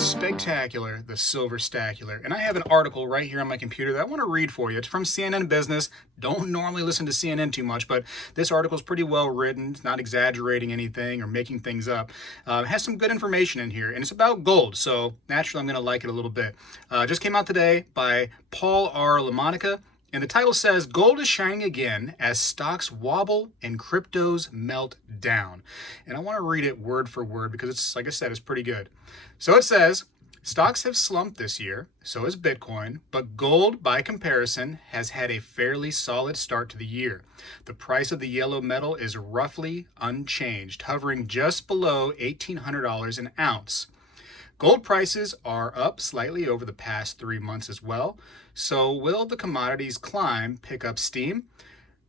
Spegtacular, the Silver Stacular. And I have an article right here on my computer that I want to read for you. It's from CNN Business. Don't normally listen to CNN too much, but this article is pretty well written. It's not exaggerating anything or making things up. It has some good information in here, and it's about gold, so naturally I'm going to like it a little bit. Just came out today by Paul R. LaMonica. And the title says, Gold is shining again as stocks wobble and cryptos melt down. And I want to read it word for word because it's, like I said, it's pretty good. So it says, stocks have slumped this year, so has Bitcoin, but gold, by comparison, has had a fairly solid start to the year. The price of the yellow metal is roughly unchanged, hovering just below $1,800 an ounce. Gold prices are up slightly over the past 3 months as well. So will the commodities climb pick up steam?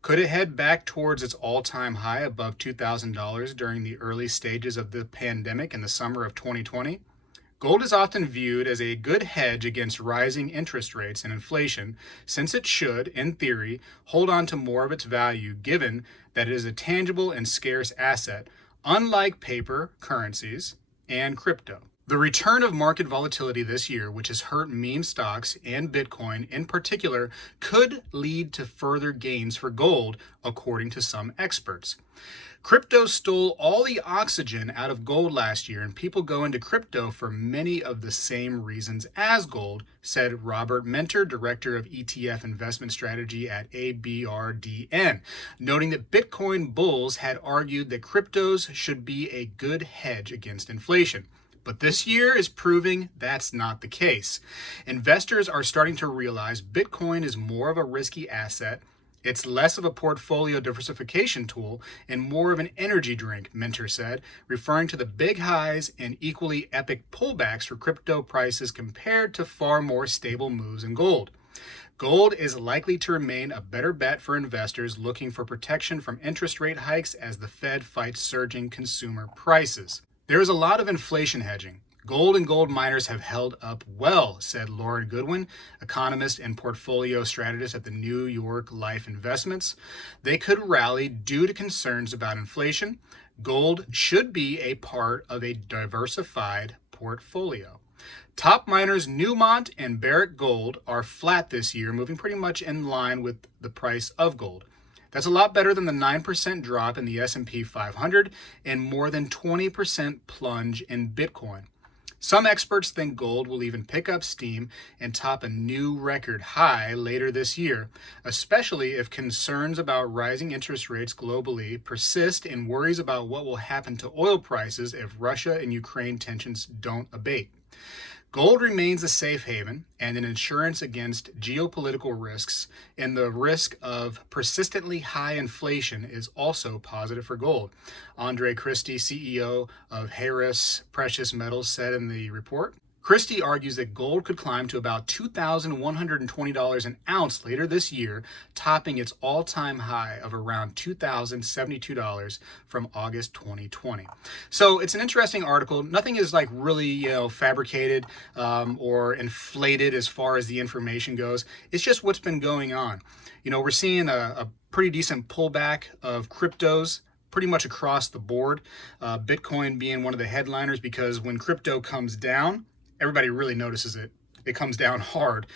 Could it head back towards its all-time high above $2,000 during the early stages of the pandemic in the summer of 2020? Gold is often viewed as a good hedge against rising interest rates and inflation, since it should, in theory, hold on to more of its value given that it is a tangible and scarce asset, unlike paper currencies and crypto. The return of market volatility this year, which has hurt meme stocks and Bitcoin in particular, could lead to further gains for gold, according to some experts. Crypto stole all the oxygen out of gold last year, and people go into crypto for many of the same reasons as gold, said Robert Mentor, Director of ETF Investment Strategy at ABRDN, noting that Bitcoin bulls had argued that cryptos should be a good hedge against inflation. But this year is proving that's not the case. Investors are starting to realize Bitcoin is more of a risky asset, it's less of a portfolio diversification tool, and more of an energy drink, Mentor said, referring to the big highs and equally epic pullbacks for crypto prices compared to far more stable moves in gold. Gold is likely to remain a better bet for investors looking for protection from interest rate hikes as the Fed fights surging consumer prices. There is a lot of inflation hedging. Gold and gold miners have held up well, said Lauren Goodwin, economist and portfolio strategist at the New York Life Investments. They could rally due to concerns about inflation. Gold should be a part of a diversified portfolio. Top miners Newmont and Barrick Gold are flat this year, moving pretty much in line with the price of gold. That's a lot better than the 9% drop in the S&P 500 and more than 20% plunge in Bitcoin. Some experts think gold will even pick up steam and top a new record high later this year, especially if concerns about rising interest rates globally persist and worries about what will happen to oil prices if Russia and Ukraine tensions don't abate. Gold remains a safe haven and an insurance against geopolitical risks, and the risk of persistently high inflation is also positive for gold. Andre Christie, CEO of Harris Precious Metals, said in the report. Christie argues that gold could climb to about $2,120 an ounce later this year, topping its all-time high of around $2,072 from August 2020. So it's an interesting article. Nothing is like really, fabricated or inflated as far as the information goes. It's just what's been going on. We're seeing a pretty decent pullback of cryptos pretty much across the board. Bitcoin being one of the headliners because when crypto comes down, everybody really notices it. It comes down hard.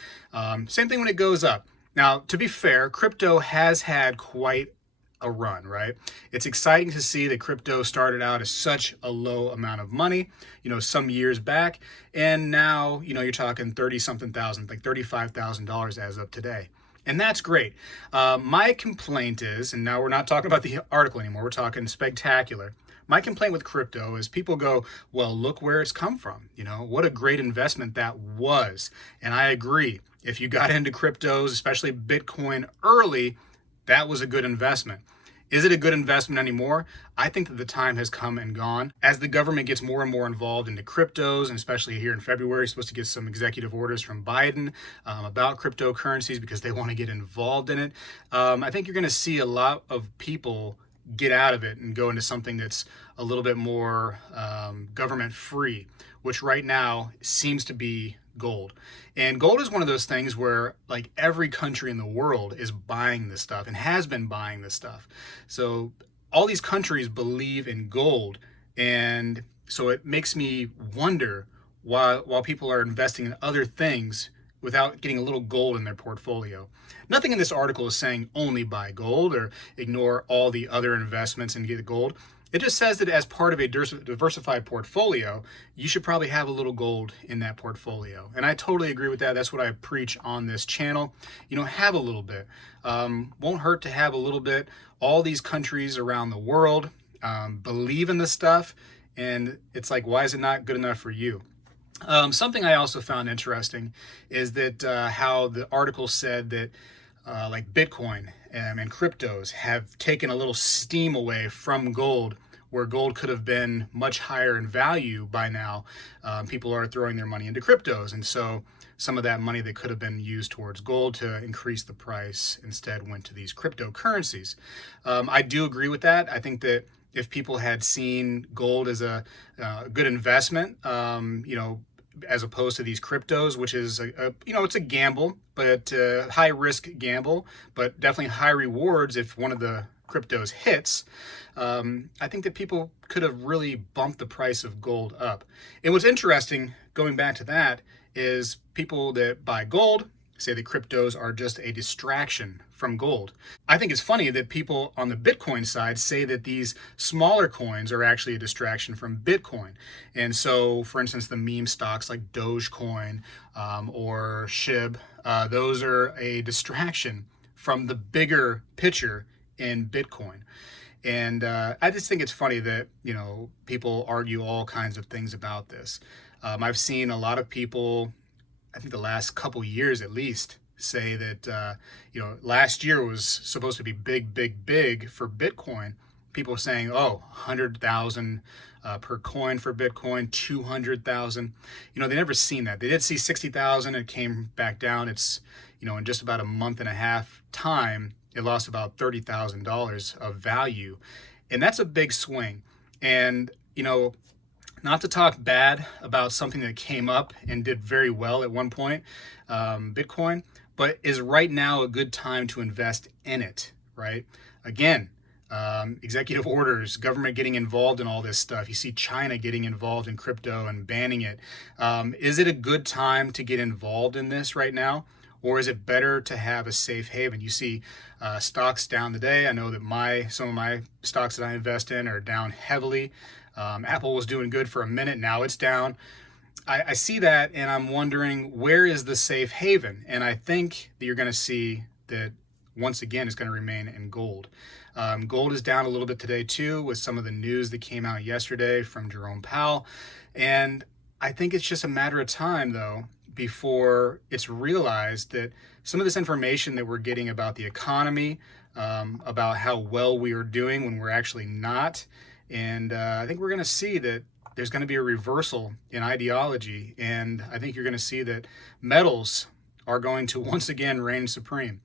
Same thing when it goes up. Now, to be fair, crypto has had quite a run, right? It's exciting to see that crypto started out as such a low amount of money, some years back. And now, you're talking 30-something thousand, like $35,000 as of today. And that's great. My complaint is, and now we're not talking about the article anymore, we're talking Spegtacular. My complaint with crypto is people go, well, look where it's come from. What a great investment that was. And I agree. If you got into cryptos, especially Bitcoin early, that was a good investment. Is it a good investment anymore? I think that the time has come and gone. As the government gets more and more involved into cryptos, and especially here in February, you're supposed to get some executive orders from Biden about cryptocurrencies because they want to get involved in it. I think you're going to see a lot of people get out of it and go into something that's a little bit more government free, which right now seems to be gold. And gold is one of those things where like every country in the world is buying this stuff and has been buying this stuff. So all these countries believe in gold. And so it makes me wonder while people are investing in other things without getting a little gold in their portfolio. Nothing in this article is saying only buy gold or ignore all the other investments and get gold. It just says that as part of a diversified portfolio, you should probably have a little gold in that portfolio. And I totally agree with that. That's what I preach on this channel. Have a little bit. Won't hurt to have a little bit. All these countries around the world believe in this stuff. And it's like, why is it not good enough for you? Something I also found interesting is that how the article said that like Bitcoin and cryptos have taken a little steam away from gold, where gold could have been much higher in value by now. People are throwing their money into cryptos, and so some of that money that could have been used towards gold to increase the price instead went to these cryptocurrencies. I do agree with that. I think that if people had seen gold as a good investment, as opposed to these cryptos, which is it's a gamble, but high risk gamble, but definitely high rewards if one of the cryptos hits. I think that people could have really bumped the price of gold up. And what's interesting, going back to that, is people that buy gold say that cryptos are just a distraction from gold. I think it's funny that people on the Bitcoin side say that these smaller coins are actually a distraction from Bitcoin. And so, for instance, the meme stocks like Dogecoin or SHIB, those are a distraction from the bigger picture in Bitcoin. And I just think it's funny that, people argue all kinds of things about this. I've seen a lot of people, I think the last couple years at least, say that, last year was supposed to be big for Bitcoin. People are saying, 100,000 per coin for Bitcoin, 200,000. They never seen that. They did see 60,000. It came back down. It's, in just about a month and a half time, it lost about $30,000 of value. And that's a big swing. And, not to talk bad about something that came up and did very well at one point, Bitcoin, but is right now a good time to invest in it, right? Again, executive orders, government getting involved in all this stuff. You see China getting involved in crypto and banning it. Is it a good time to get involved in this right now? Or is it better to have a safe haven? You see stocks down today. I know that some of my stocks that I invest in are down heavily. Apple was doing good for a minute. Now it's down. I see that and I'm wondering, where is the safe haven? And I think that you're going to see that once again it's going to remain in gold. Gold is down a little bit today too, with some of the news that came out yesterday from Jerome Powell. And I think it's just a matter of time, though, before it's realized that some of this information that we're getting about the economy, about how well we are doing when we're actually not. And I think we're going to see that there's going to be a reversal in ideology. And I think you're going to see that metals are going to once again reign supreme.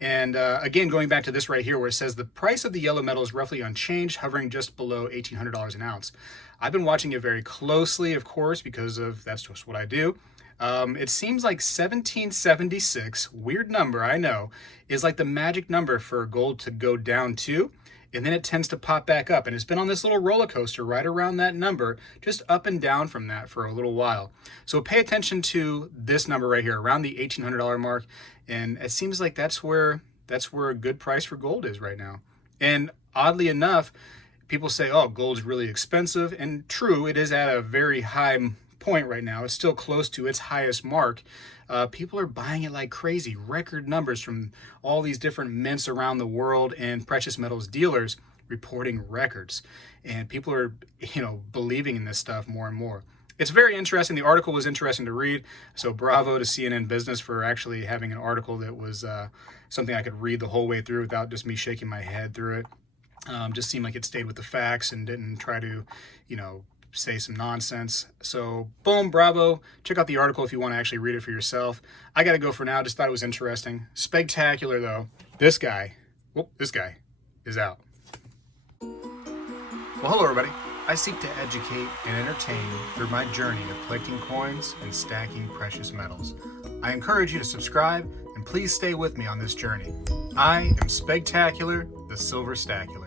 And again, going back to this right here where it says the price of the yellow metal is roughly unchanged, hovering just below $1,800 an ounce. I've been watching it very closely, of course, because that's just what I do. It seems like 1776, weird number, I know, is like the magic number for gold to go down to, and then it tends to pop back up. And it's been on this little roller coaster right around that number, just up and down from that for a little while. So pay attention to this number right here, around the $1,800 mark. And it seems like that's where a good price for gold is right now. And oddly enough, people say, oh, gold's really expensive. And true, it is at a very high point right now. It's still close to its highest mark. People are buying it like crazy. Record numbers from all these different mints around the world and precious metals dealers reporting records. And people are, believing in this stuff more and more. It's very interesting. The article was interesting to read. So bravo to CNN Business for actually having an article that was something I could read the whole way through without just me shaking my head through it. Just seemed like it stayed with the facts and didn't try to, say some nonsense. So boom, bravo. Check out the article if you want to actually read it for yourself. I got to go for now. Just thought it was interesting. Spectacular though. This guy is out. Well, hello everybody. I seek to educate and entertain through my journey of collecting coins and stacking precious metals. I encourage you to subscribe and please stay with me on this journey. I am Spegtacular, the Silver Stacular.